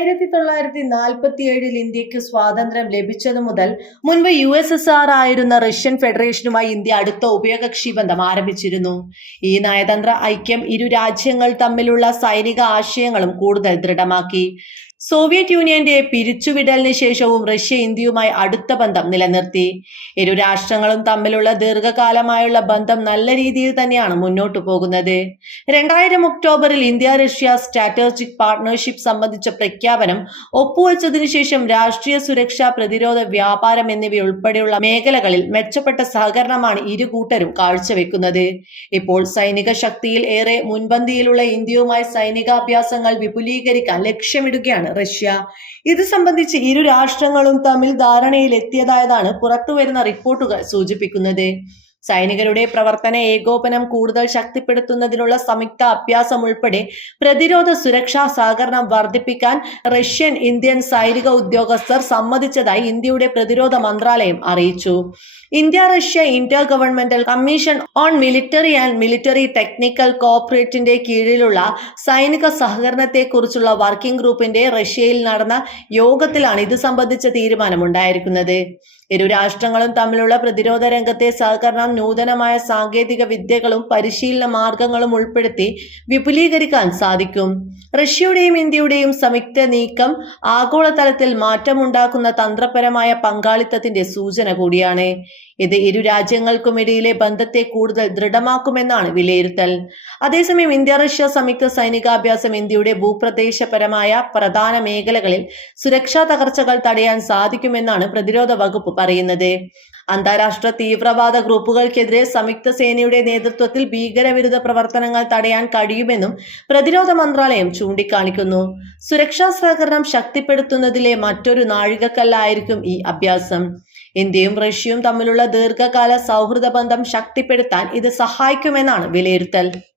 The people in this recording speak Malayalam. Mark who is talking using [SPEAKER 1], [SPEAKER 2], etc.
[SPEAKER 1] ആയിരത്തി തൊള്ളായിരത്തി നാൽപ്പത്തി ഏഴിൽ ഇന്ത്യയ്ക്ക് സ്വാതന്ത്ര്യം ലഭിച്ചതു മുതൽ മുൻപ് യു എസ് എസ് ആർ ആയിരുന്ന റഷ്യൻ ഫെഡറേഷനുമായി ഇന്ത്യ അടുത്ത ഉഭയകക്ഷി ബന്ധം ആരംഭിച്ചിരുന്നു. ഈ നയതന്ത്ര ഐക്യം ഇരു രാജ്യങ്ങൾ തമ്മിലുള്ള സൈനിക ആശയങ്ങളും കൂടുതൽ ദൃഢമാക്കി. സോവിയറ്റ് യൂണിയന്റെ പിരിച്ചുവിടലിന് ശേഷവും റഷ്യ ഇന്ത്യയുമായി അടുത്ത ബന്ധം നിലനിർത്തി. ഇരു രാഷ്ട്രങ്ങളും തമ്മിലുള്ള ദീർഘകാലമായുള്ള ബന്ധം നല്ല രീതിയിൽ തന്നെയാണ് മുന്നോട്ടു പോകുന്നത്. രണ്ടായിരം ഒക്ടോബറിൽ ഇന്ത്യ റഷ്യ സ്ട്രാറ്റജിക് പാർട്ട്ണർഷിപ്പ് സംബന്ധിച്ച പ്രഖ്യാപനം ഒപ്പുവെച്ചതിനു ശേഷം രാഷ്ട്രീയ സുരക്ഷ പ്രതിരോധ വ്യാപാരം എന്നിവയുൾപ്പെടെയുള്ള മേഖലകളിൽ മെച്ചപ്പെട്ട സഹകരണമാണ് ഇരു കൂട്ടരും കാഴ്ചവെക്കുന്നത്. ഇപ്പോൾ സൈനിക ശക്തിയിൽ ഏറെ മുൻപന്തിയിലുള്ള ഇന്ത്യയുമായി സൈനികാഭ്യാസങ്ങൾ വിപുലീകരിക്കാൻ ലക്ഷ്യമിടുകയാണ് റഷ്യ. ഇത് സംബന്ധിച്ച് ഇരു രാഷ്ട്രങ്ങളും തമ്മിൽ ധാരണയിലെത്തിയതായതാണ് പുറത്തുവരുന്ന റിപ്പോർട്ടുകൾ സൂചിപ്പിക്കുന്നത്. സൈനികരുടെ പ്രവർത്തന ഏകോപനം കൂടുതൽ ശക്തിപ്പെടുത്തുന്നതിനുള്ള സംയുക്ത അഭ്യാസം ഉൾപ്പെടെ പ്രതിരോധ സുരക്ഷാ സഹകരണം വർദ്ധിപ്പിക്കാൻ റഷ്യൻ ഇന്ത്യൻ സൈനിക ഉദ്യോഗസ്ഥർ സമ്മതിച്ചതായി ഇന്ത്യയുടെ പ്രതിരോധ മന്ത്രാലയം അറിയിച്ചു. India Russia inter governmental commission on military and military technical കോർപ്പറേറ്റിന്റെ കീഴിലുള്ള സൈനിക സഹകരണത്തെക്കുറിച്ചുള്ള വർക്കിംഗ് ഗ്രൂപ്പിന്റെ റഷ്യയിൽ നടന്ന യോഗത്തിലാണ് ഇത് സംബന്ധിച്ച തീരുമാനമുണ്ടായിരിക്കുന്നത്. ഇരു രാഷ്ട്രങ്ങളും തമ്മിലുള്ള പ്രതിരോധ രംഗത്തെ സഹകരണം നൂതനമായ സാങ്കേതിക വിദ്യകളും പരിശീലന മാർഗങ്ങളും ഉൾപ്പെടുത്തി വിപുലീകരിക്കാൻ സാധിക്കും. റഷ്യയുടെയും ഇന്ത്യയുടെയും സംയുക്ത നീക്കം ആഗോളതലത്തിൽ മാറ്റമുണ്ടാക്കുന്ന തന്ത്രപരമായ പങ്കാളിത്തത്തിന്റെ സൂചന കൂടിയാണ്. ഇത് ഇരു രാജ്യങ്ങൾക്കുമിടയിലെ ബന്ധത്തെ കൂടുതൽ ദൃഢമാക്കുമെന്നാണ് വിലയിരുത്തൽ. അതേസമയം ഇന്ത്യ റഷ്യ സംയുക്ത സൈനികാഭ്യാസം ഇന്ത്യയുടെ ഭൂപ്രദേശപരമായ പ്രധാന മേഖലകളിൽ സുരക്ഷാ തകർച്ചകൾ തടയാൻ സാധിക്കുമെന്നാണ് പ്രതിരോധ വകുപ്പ് പറയുന്നത്. അന്താരാഷ്ട്ര തീവ്രവാദ ഗ്രൂപ്പുകൾക്കെതിരെ സംയുക്ത സേനയുടെ നേതൃത്വത്തിൽ ഭീകരവിരുദ്ധ പ്രവർത്തനങ്ങൾ തടയാൻ കഴിയുമെന്നും പ്രതിരോധ മന്ത്രാലയം ചൂണ്ടിക്കാണിക്കുന്നു. സുരക്ഷാ സഹകരണം ശക്തിപ്പെടുത്തുന്നതിലെ മറ്റൊരു നാഴികക്കല്ലായിരിക്കും ഈ അഭ്യാസം. ഇന്ത്യയും റഷ്യയും തമ്മിലുള്ള ദീർഘകാല സൗഹൃദ ബന്ധം ശക്തിപ്പെടുത്താൻ ഇത് സഹായിക്കുമെന്നാണ് വിലയിരുത്തൽ.